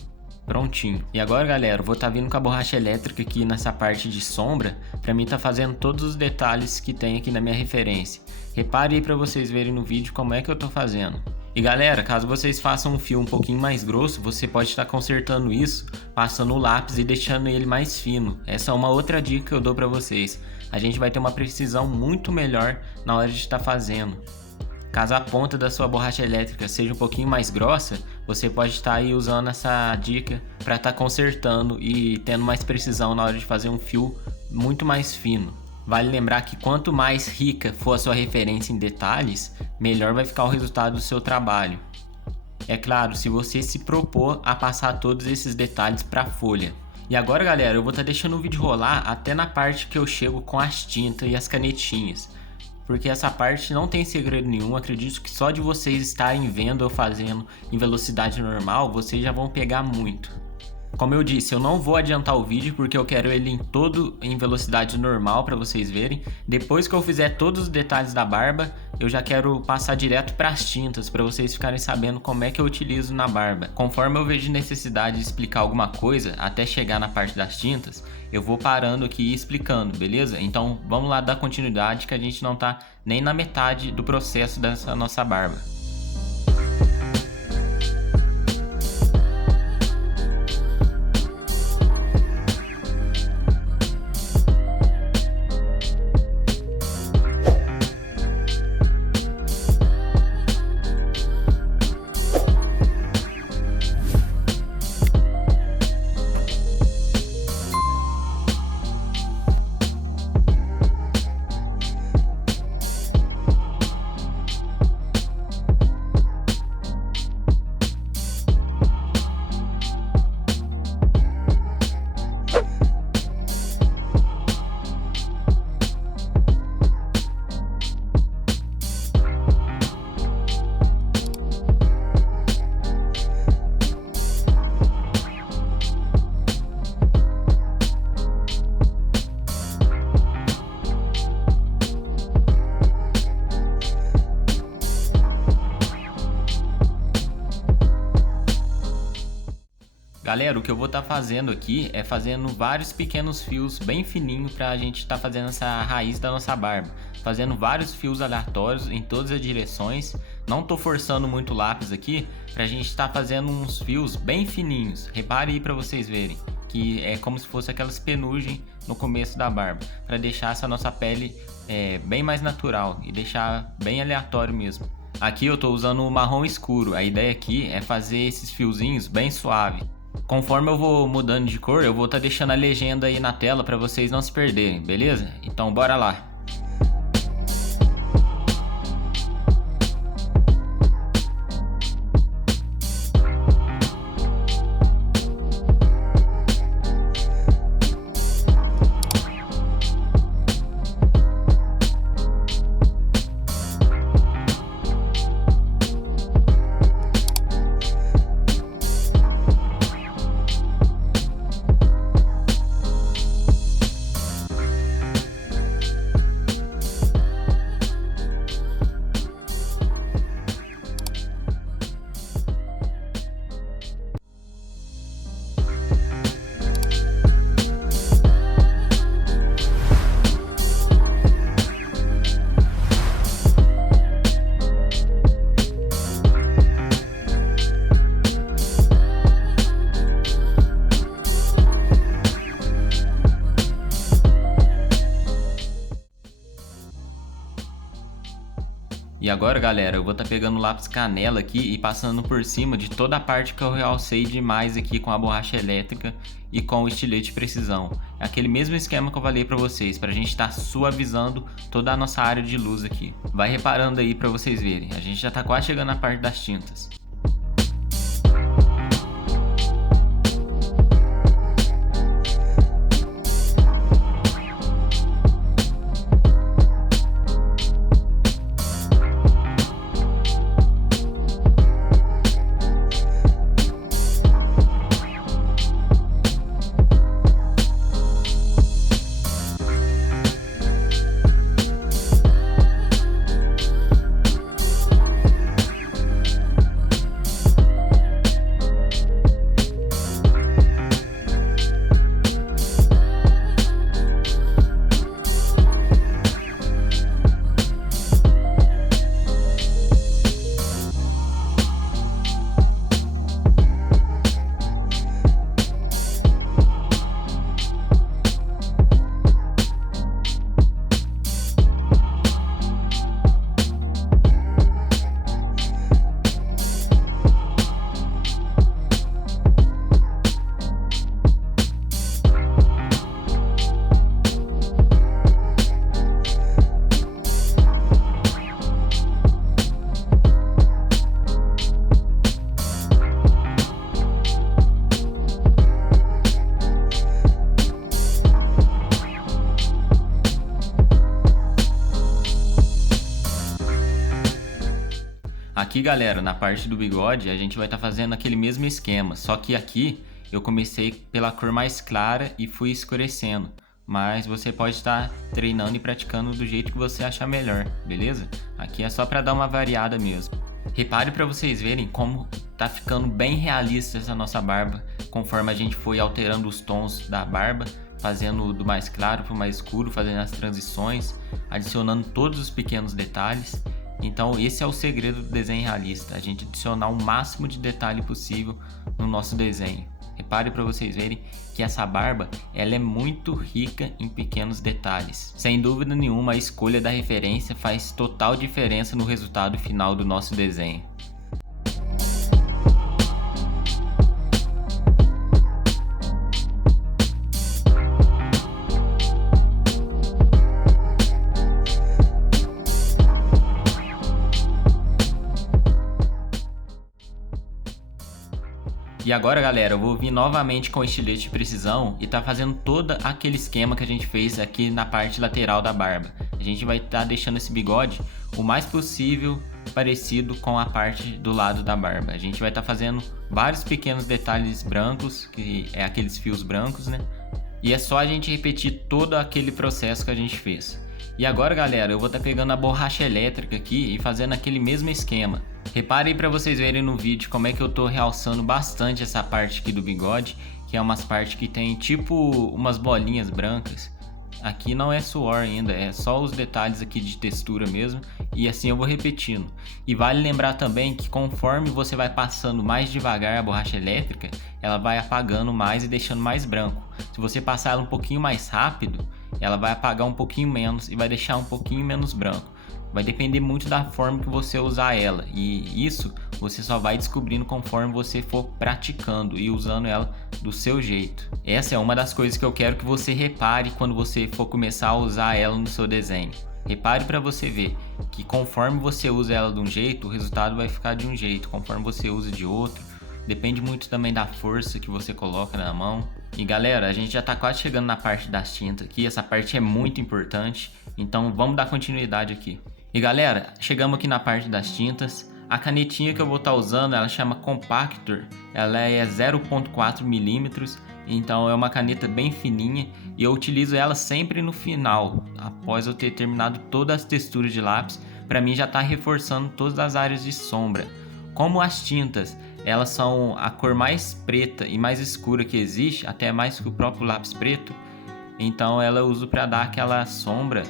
Prontinho. E agora galera, eu vou estar vindo com a borracha elétrica aqui nessa parte de sombra, para mim tá fazendo todos os detalhes que tem aqui na minha referência. Repare aí para vocês verem no vídeo como é que eu tô fazendo. E galera, caso vocês façam um fio um pouquinho mais grosso, você pode estar consertando isso, passando o lápis e deixando ele mais fino. Essa é uma outra dica que eu dou para vocês. A gente vai ter uma precisão muito melhor na hora de estar fazendo. Caso a ponta da sua borracha elétrica seja um pouquinho mais grossa, você pode estar aí usando essa dica para estar consertando e tendo mais precisão na hora de fazer um fio muito mais fino. Vale lembrar que quanto mais rica for a sua referência em detalhes, melhor vai ficar o resultado do seu trabalho. É claro, se você se propor a passar todos esses detalhes para a folha. E agora, galera, eu vou estar deixando o vídeo rolar até na parte que eu chego com as tintas e as canetinhas. Porque essa parte não tem segredo nenhum, acredito que só de vocês estarem vendo eu fazendo em velocidade normal, vocês já vão pegar muito. Como eu disse, eu não vou adiantar o vídeo porque eu quero ele em velocidade normal para vocês verem. Depois que eu fizer todos os detalhes da barba, eu já quero passar direto para as tintas, para vocês ficarem sabendo como é que eu utilizo na barba. Conforme eu vejo necessidade de explicar alguma coisa, até chegar na parte das tintas, eu vou parando aqui e explicando, beleza? Então vamos lá dar continuidade que a gente não tá nem na metade do processo dessa nossa barba. Galera, o que eu vou estar fazendo aqui é fazendo vários pequenos fios bem fininhos para a gente estar fazendo essa raiz da nossa barba. Fazendo vários fios aleatórios em todas as direções. Não estou forçando muito o lápis aqui para a gente estar fazendo uns fios bem fininhos. Repare aí para vocês verem que é como se fosse aquelas penugem no começo da barba. Para deixar essa nossa pele bem mais natural e deixar bem aleatório mesmo. Aqui eu estou usando o marrom escuro. A ideia aqui é fazer esses fiozinhos bem suave. Conforme eu vou mudando de cor, eu vou estar deixando a legenda aí na tela para vocês não se perderem, beleza? Então bora lá! E agora, galera, eu vou estar pegando o lápis canela aqui e passando por cima de toda a parte que eu realcei demais aqui com a borracha elétrica e com o estilete de precisão. É aquele mesmo esquema que eu falei para vocês, para a gente estar suavizando toda a nossa área de luz aqui. Vai reparando aí para vocês verem, a gente já está quase chegando na parte das tintas. Aqui, galera, na parte do bigode, a gente vai estar fazendo aquele mesmo esquema, só que aqui eu comecei pela cor mais clara e fui escurecendo. Mas você pode estar treinando e praticando do jeito que você achar melhor, beleza? Aqui é só para dar uma variada mesmo. Repare para vocês verem como tá ficando bem realista essa nossa barba, conforme a gente foi alterando os tons da barba, fazendo do mais claro para o mais escuro, fazendo as transições, adicionando todos os pequenos detalhes. Então esse é o segredo do desenho realista, a gente adicionar o máximo de detalhe possível no nosso desenho. Repare para vocês verem que essa barba ela é muito rica em pequenos detalhes. Sem dúvida nenhuma, a escolha da referência faz total diferença no resultado final do nosso desenho. E agora, galera, eu vou vir novamente com o estilete de precisão e tá fazendo todo aquele esquema que a gente fez aqui na parte lateral da barba. A gente vai estar deixando esse bigode o mais possível parecido com a parte do lado da barba. A gente vai estar fazendo vários pequenos detalhes brancos, que é aqueles fios brancos, né? E é só a gente repetir todo aquele processo que a gente fez. E agora, galera, eu vou estar pegando a borracha elétrica aqui e fazendo aquele mesmo esquema. Reparem para vocês verem no vídeo como é que eu tô realçando bastante essa parte aqui do bigode, que é umas partes que tem tipo umas bolinhas brancas. Aqui não é suor ainda, é só os detalhes aqui de textura mesmo, e assim eu vou repetindo. E vale lembrar também que conforme você vai passando mais devagar a borracha elétrica, ela vai apagando mais e deixando mais branco. Se você passar ela um pouquinho mais rápido, ela vai apagar um pouquinho menos e vai deixar um pouquinho menos branco. Vai depender muito da forma que você usar ela, e isso você só vai descobrindo conforme você for praticando e usando ela do seu jeito. Essa é uma das coisas que eu quero que você repare quando você for começar a usar ela no seu desenho. Repare para você ver que conforme você usa ela de um jeito, o resultado vai ficar de um jeito, conforme você usa de outro. Depende muito também da força que você coloca na mão. E galera, a gente já tá quase chegando na parte das tintas aqui, essa parte é muito importante, então vamos dar continuidade aqui. E galera, chegamos aqui na parte das tintas. A canetinha que eu vou estar usando, ela chama Compactor, ela é 0.4 milímetros, então é uma caneta bem fininha e eu utilizo ela sempre no final, após eu ter terminado todas as texturas de lápis, para mim já tá reforçando todas as áreas de sombra. Como as tintas, elas são a cor mais preta e mais escura que existe, até mais que o próprio lápis preto, então ela eu uso para dar aquela sombra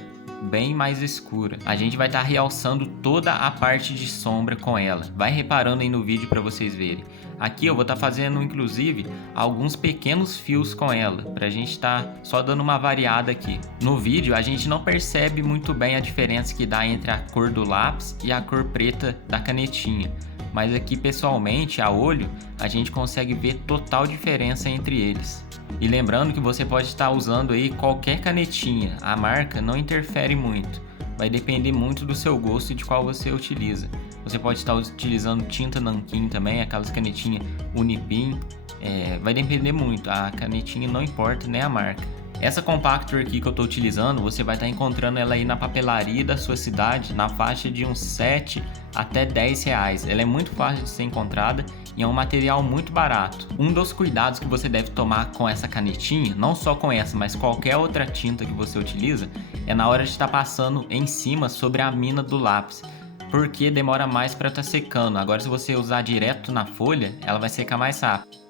bem mais escura. A gente vai estar realçando toda a parte de sombra com ela. Vai reparando aí no vídeo para vocês verem. Aqui eu vou estar fazendo inclusive alguns pequenos fios com ela, para a gente estar só dando uma variada aqui. No vídeo a gente não percebe muito bem a diferença que dá entre a cor do lápis e a cor preta da canetinha, mas aqui pessoalmente, a olho, a gente consegue ver total diferença entre eles. E lembrando que você pode estar usando aí qualquer canetinha, a marca não interfere muito, vai depender muito do seu gosto e de qual você utiliza. Você pode estar utilizando tinta nanquim também, aquelas canetinhas Unipin, vai depender muito, a canetinha não importa nem a marca. Essa Compactor aqui que eu estou utilizando, você vai estar encontrando ela aí na papelaria da sua cidade, na faixa de uns 7 até 10 reais. Ela é muito fácil de ser encontrada e é um material muito barato. Um dos cuidados que você deve tomar com essa canetinha, não só com essa, mas qualquer outra tinta que você utiliza, é na hora de estar passando em cima sobre a mina do lápis, porque demora mais para estar secando. Agora se você usar direto na folha, ela vai secar mais rápido.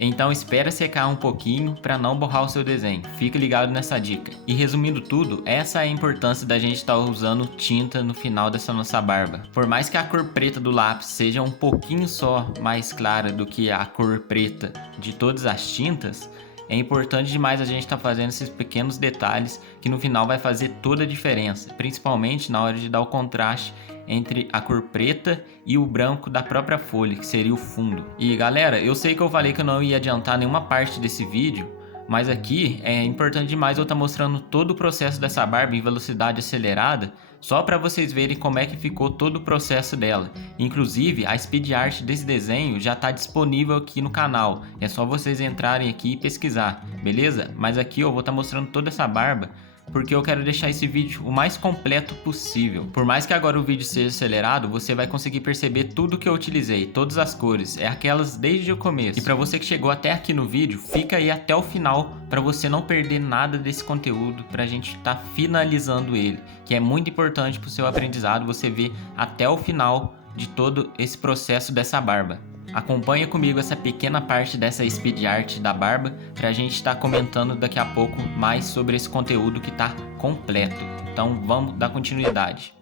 Então espera secar um pouquinho para não borrar o seu desenho, fica ligado nessa dica. E resumindo tudo, essa é a importância da gente estar usando tinta no final dessa nossa barba. Por mais que a cor preta do lápis seja um pouquinho só mais clara do que a cor preta de todas as tintas, é importante demais a gente estar fazendo esses pequenos detalhes que no final vai fazer toda a diferença, principalmente na hora de dar o contraste entre a cor preta e o branco da própria folha, que seria o fundo. E galera, eu sei que eu falei que eu não ia adiantar nenhuma parte desse vídeo, mas aqui é importante demais eu estar mostrando todo o processo dessa barba em velocidade acelerada, só para vocês verem como é que ficou todo o processo dela. Inclusive, a speed art desse desenho já está disponível aqui no canal, é só vocês entrarem aqui e pesquisar, beleza? Mas aqui eu vou estar mostrando toda essa barba porque eu quero deixar esse vídeo o mais completo possível. Por mais que agora o vídeo seja acelerado, você vai conseguir perceber tudo que eu utilizei, todas as cores, é aquelas desde o começo. E para você que chegou até aqui no vídeo, fica aí até o final para você não perder nada desse conteúdo, para a gente estar finalizando ele, que é muito importante para o seu aprendizado, você ver até o final de todo esse processo dessa barba. Acompanha comigo essa pequena parte dessa speed art da barba para a gente estar comentando daqui a pouco mais sobre esse conteúdo que está completo. Então vamos dar continuidade.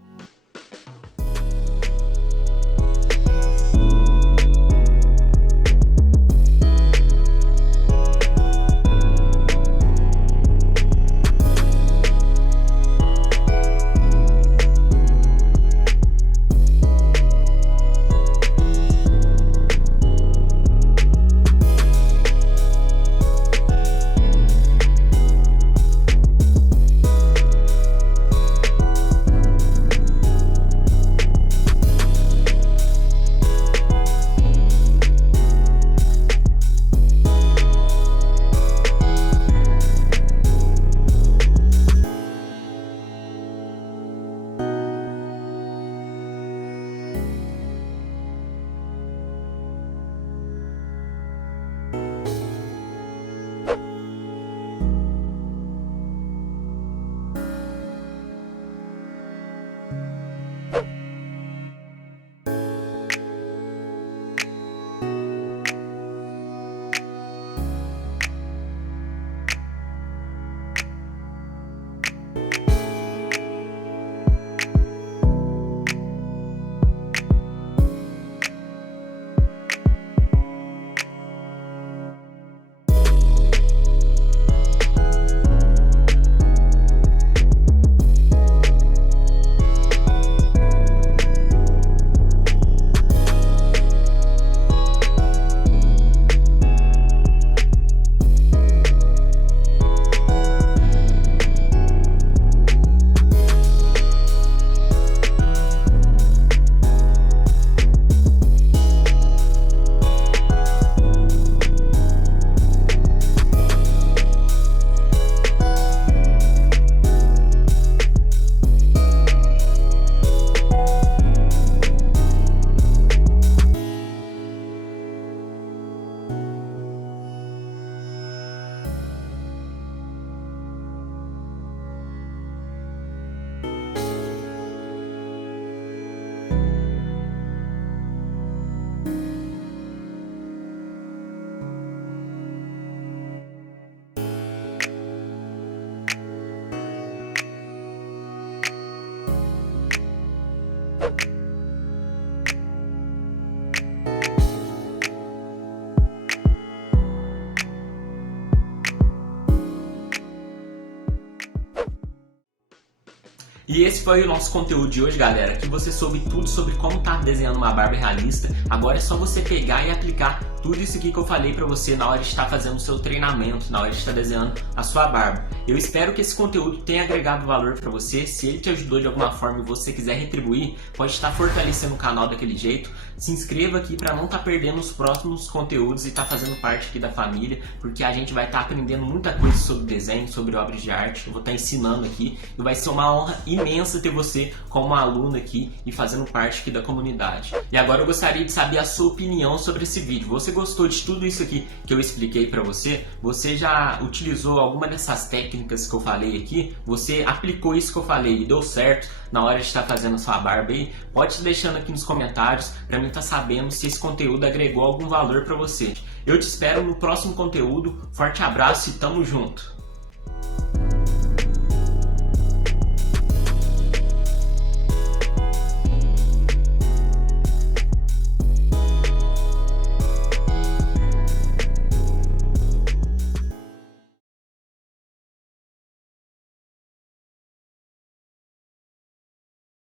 E esse foi o nosso conteúdo de hoje, galera. Aqui você soube tudo sobre como tá desenhando uma barba realista. Agora é só você pegar e aplicar tudo isso aqui que eu falei pra você na hora de estar fazendo o seu treinamento, na hora de estar desenhando a sua barba. Eu espero que esse conteúdo tenha agregado valor pra você. Se ele te ajudou de alguma forma e você quiser retribuir, pode estar fortalecendo o canal daquele jeito. Se inscreva aqui para não estar perdendo os próximos conteúdos e estar fazendo parte aqui da família, porque a gente vai estar aprendendo muita coisa sobre desenho, sobre obras de arte. Eu vou estar ensinando aqui e vai ser uma honra imensa ter você como aluno aqui e fazendo parte aqui da comunidade. E agora eu gostaria de saber a sua opinião sobre esse vídeo. Você gostou de tudo isso aqui que eu expliquei para você? Você já utilizou alguma dessas técnicas que eu falei aqui? Você aplicou isso que eu falei e deu certo na hora de estar fazendo a sua barba aí? Pode estar deixando aqui nos comentários para mim estar sabendo se esse conteúdo agregou algum valor para você. Eu te espero no próximo conteúdo. Forte abraço e tamo junto!